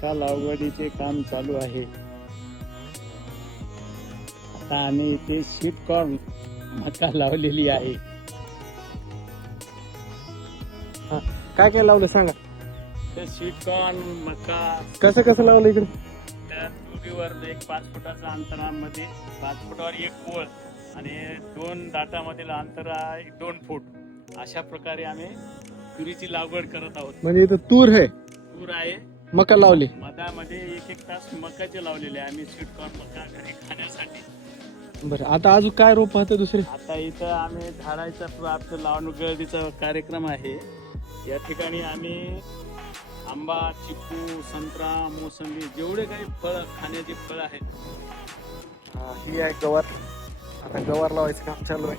मका लागवडीचे काम चालू आहे. आता आम्ही इथे स्वीट कॉर्न मका लावलेली आहे. काय काय लावलं सांगा. ते स्वीट कॉर्न मका कसं कसं लावलं इकडे? त्या तुरीवर एक 5 फुटाच्या अंतरामध्ये 5 फुटावर एक पोळ आणि 2 दाटामधील अंतर आहे 2 फूट. अशा प्रकारे आम्ही तुरीची लागवड करत आहोत. म्हणजे इथं तूर आहे, तूर आहे, मका लावली. मधामध्ये 1-1 तास मकाचे लावलेले आहे आम्ही स्वीट कॉर्न मका घरी खाण्यासाठी. बरं, आता अजून काय रोप होतं दुसरे? आता इथं आम्ही झाडाचा आपलं लावणीचा कार्यक्रम आहे. या ठिकाणी आम्ही आंबा, चिकू, संत्रा, मोसंबी जेवढे काही फळ खाण्याची फळं आहेत. ही आहे गवार. आता गवार लावायचं काम चालू आहे.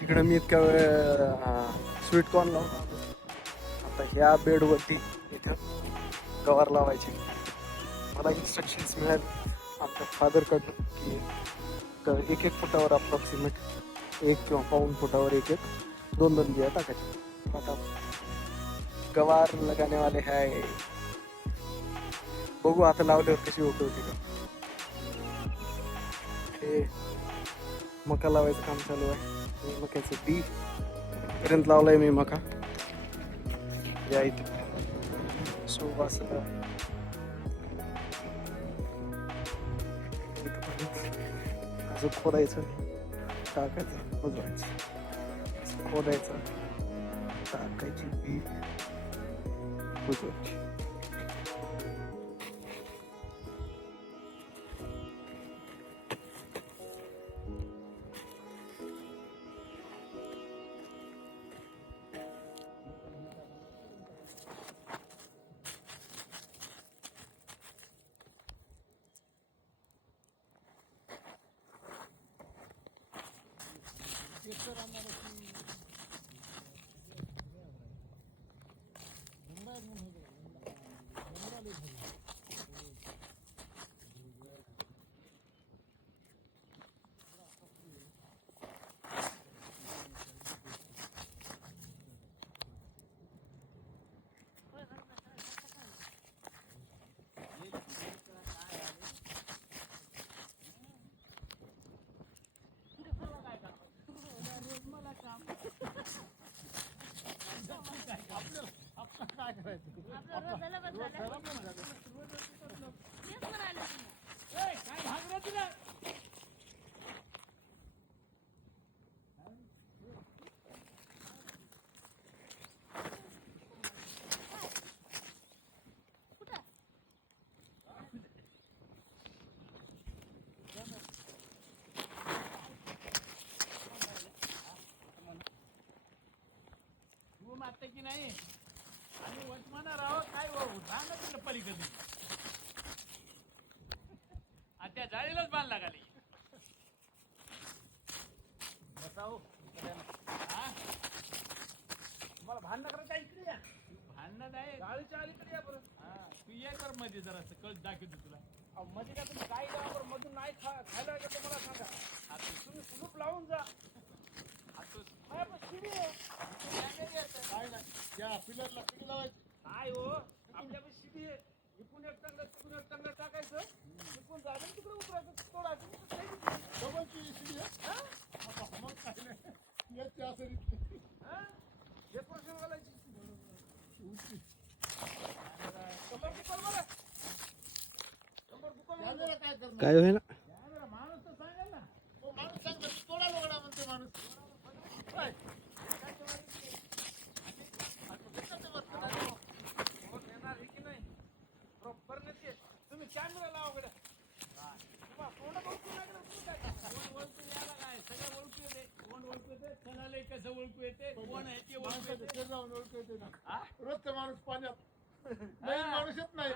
तिकडे मी इतक्या वेळ स्वीट कॉर्न लावतो. आता ह्या बेडवरती इथं गवार लावायची. मला इन्स्ट्रक्शन्स मिळाले आमच्या फादरकडून की 1-1 फुटावर अप्रॉक्सिमेट 1 किंवा पाऊण फुटावर 1-2 बिया टाकायच्या. आता गवार लगाने वाले है, बघू आता लावल्यावर कशी होती का. हे मका लावायचं काम चालू आहे. मक्याचं बी पर्यंत लावलंय मी मका. या इथे सुवास असं खोदायचं, टाकायचं, बुजवायचं, खोदायचं, टाकायची बी, बुजवायची. आता की नाही आम्ही वचमानार आहोत. काय राहणार तिकडे पलीकडे त्या जाळीलाच बांध लागाली. बसाव तुम्हाला भांडण करायचं इकडे या. भांडण आहे जाळीच्या अलीकडे या बरं. तू ये कर मध्ये जरा कळ दाखवतो तुला. मध्ये का तुम्ही काय बरोबर मधून नाही खायला गेलं मला सांगा. आता तुम्ही कुलूप लावून जा. पिलरला पिढी लावायची काय हो. आपल्याकडे शिडी आहे. इकून एक चांगलं तिकून एक चांगलं टाकायचं. तिकून जायचं तिकडे उतरायचं. तोडायचं डबलची शिडी आहे. मग काय नाही याची असं डेकोरेशन घालायची. काय होईल ना. माणूस तर सांगा ना. माणूस सांगतो तोडा लोगडा म्हणते माणूस. तुम्ही कॅमेरा लावा कडे. सगळं ओळखू येते. कोण ओळखू येते, चणाले कसं ओळखू येते, कोण आहे ते ओळखू येते. रोजचा माणूस पाण्यात माणूस येत नाही.